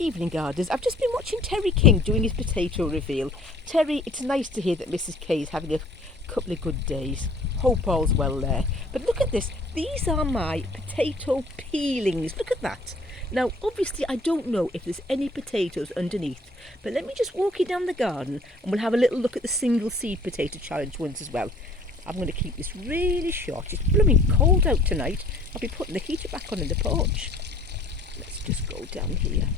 Evening gardeners, I've just been watching Terry King doing his potato reveal. Terry, it's nice to hear that Mrs. K is having a couple of good days. Hope all's well there. But look at this, these are my potato peelings. Look at that. Now obviously I don't know if there's any potatoes underneath, but let me just walk you down the garden and we'll have a little look at the single seed potato challenge ones as well. I'm going to keep this really short. It's blooming cold out tonight. I'll be putting the heater back on in the porch. Let's just go down here.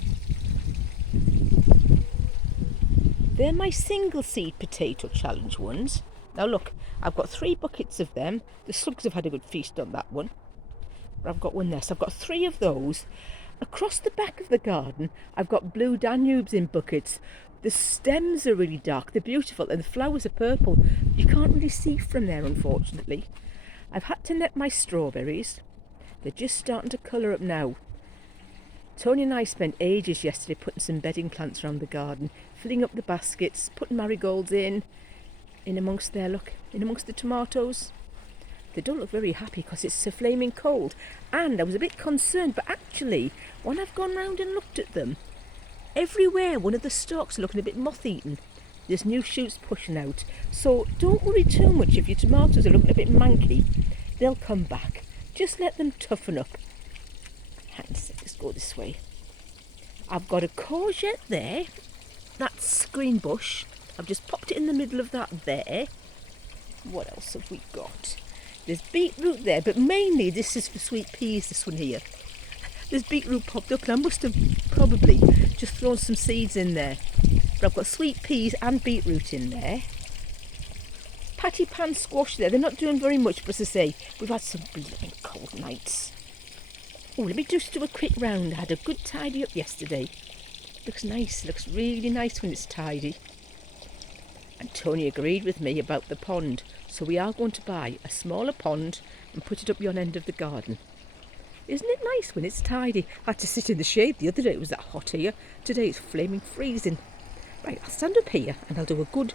They're my single seed potato challenge ones. Now look, I've got 3 buckets of them. The slugs have had a good feast on that one. But I've got one there, so I've got 3 of those. Across the back of the garden, I've got blue Danubes in buckets. The stems are really dark, they're beautiful, and the flowers are purple. You can't really see from there, unfortunately. I've had to net my strawberries. They're just starting to colour up now. Tony and I spent ages yesterday putting some bedding plants around the garden, filling up the baskets, putting marigolds in amongst there, look, in amongst the tomatoes. They don't look very happy because it's so flaming cold, and I was a bit concerned, but actually, when I've gone round and looked at them, everywhere one of the stalks are looking a bit moth-eaten. There's new shoots pushing out, so don't worry too much if your tomatoes are looking a bit manky. They'll come back. Just let them toughen up. Let's go this way. I've got a courgette there. That's green bush. I've just popped it in the middle of that there. What else have we got? There's beetroot there, but mainly this is for sweet peas, this one here. There's beetroot popped up and I must have probably just thrown some seeds in there. But I've got sweet peas and beetroot in there. Patty pan squash there. They're not doing very much, but as I say, we've had some blooming cold nights. Oh, let me just do a quick round. I had a good tidy up yesterday. Looks nice, looks really nice when it's tidy. And Tony agreed with me about the pond, so we are going to buy a smaller pond and put it up yon end of the garden. Isn't it nice when it's tidy? I had to sit in the shade the other day, it was that hot here. Today it's flaming freezing. Right, I'll stand up here and I'll do a good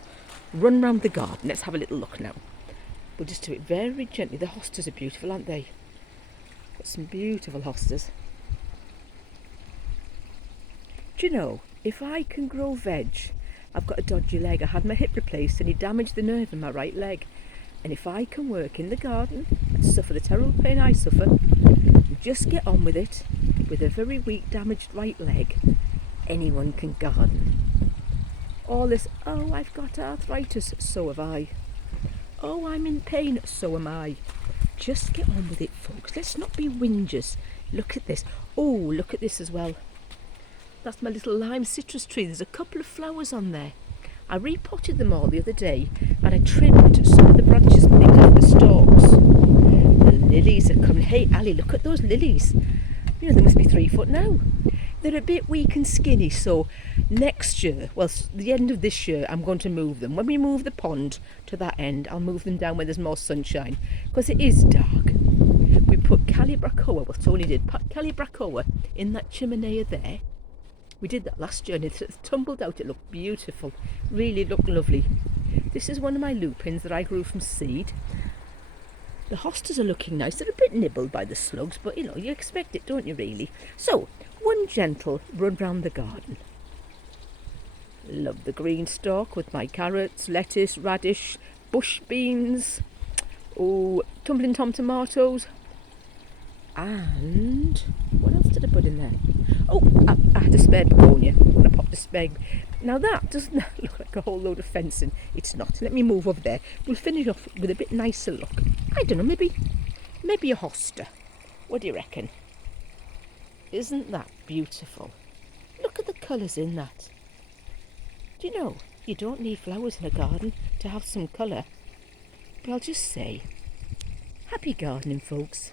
run round the garden. Let's have a little look now. We'll just do it very gently. The hostas are beautiful, aren't they? Got some beautiful hostas. Do you know, if I can grow veg, I've got a dodgy leg. I had my hip replaced and it damaged the nerve in my right leg. And if I can work in the garden and suffer the terrible pain I suffer, just get on with it, with a very weak damaged right leg, anyone can garden. All this, oh, I've got arthritis, so have I. Oh, I'm in pain, so am I. Just get on with it, folks. Let's not be whingers. Look at this. Oh, look at this as well. That's my little lime citrus tree. There's a couple of flowers on there. I repotted them all the other day and I trimmed some of the branches and things off the stalks. The lilies are coming. Hey, Ali, look at those lilies. You know, they must be 3 foot now. They're a bit weak and skinny, so next year, well, the end of this year, I'm going to move them. When we move the pond to that end, I'll move them down where there's more sunshine, because it is dark. We put Calibrachoa, well, Tony did, put Calibrachoa in that chimenea there. We did that last year and it tumbled out. It looked beautiful, really looked lovely. This is one of my lupins that I grew from seed. The hostas are looking nice. They're a bit nibbled by the slugs, but you know, you expect it, don't you really? So, one gentle run round the garden. Love the green stalk with my carrots, lettuce, radish, bush beans, oh, tumbling tom tomatoes, and what else did I put in there? Oh, I had a spare begonia and I popped a spare. Now that doesn't look like a whole load of fencing. It's not. Let me move over there. We'll finish off with a bit nicer look. I don't know, maybe a hosta. What do you reckon? Isn't that beautiful? Look at the colours in that. Do you know, you don't need flowers in a garden to have some colour. But I'll just say, happy gardening, folks.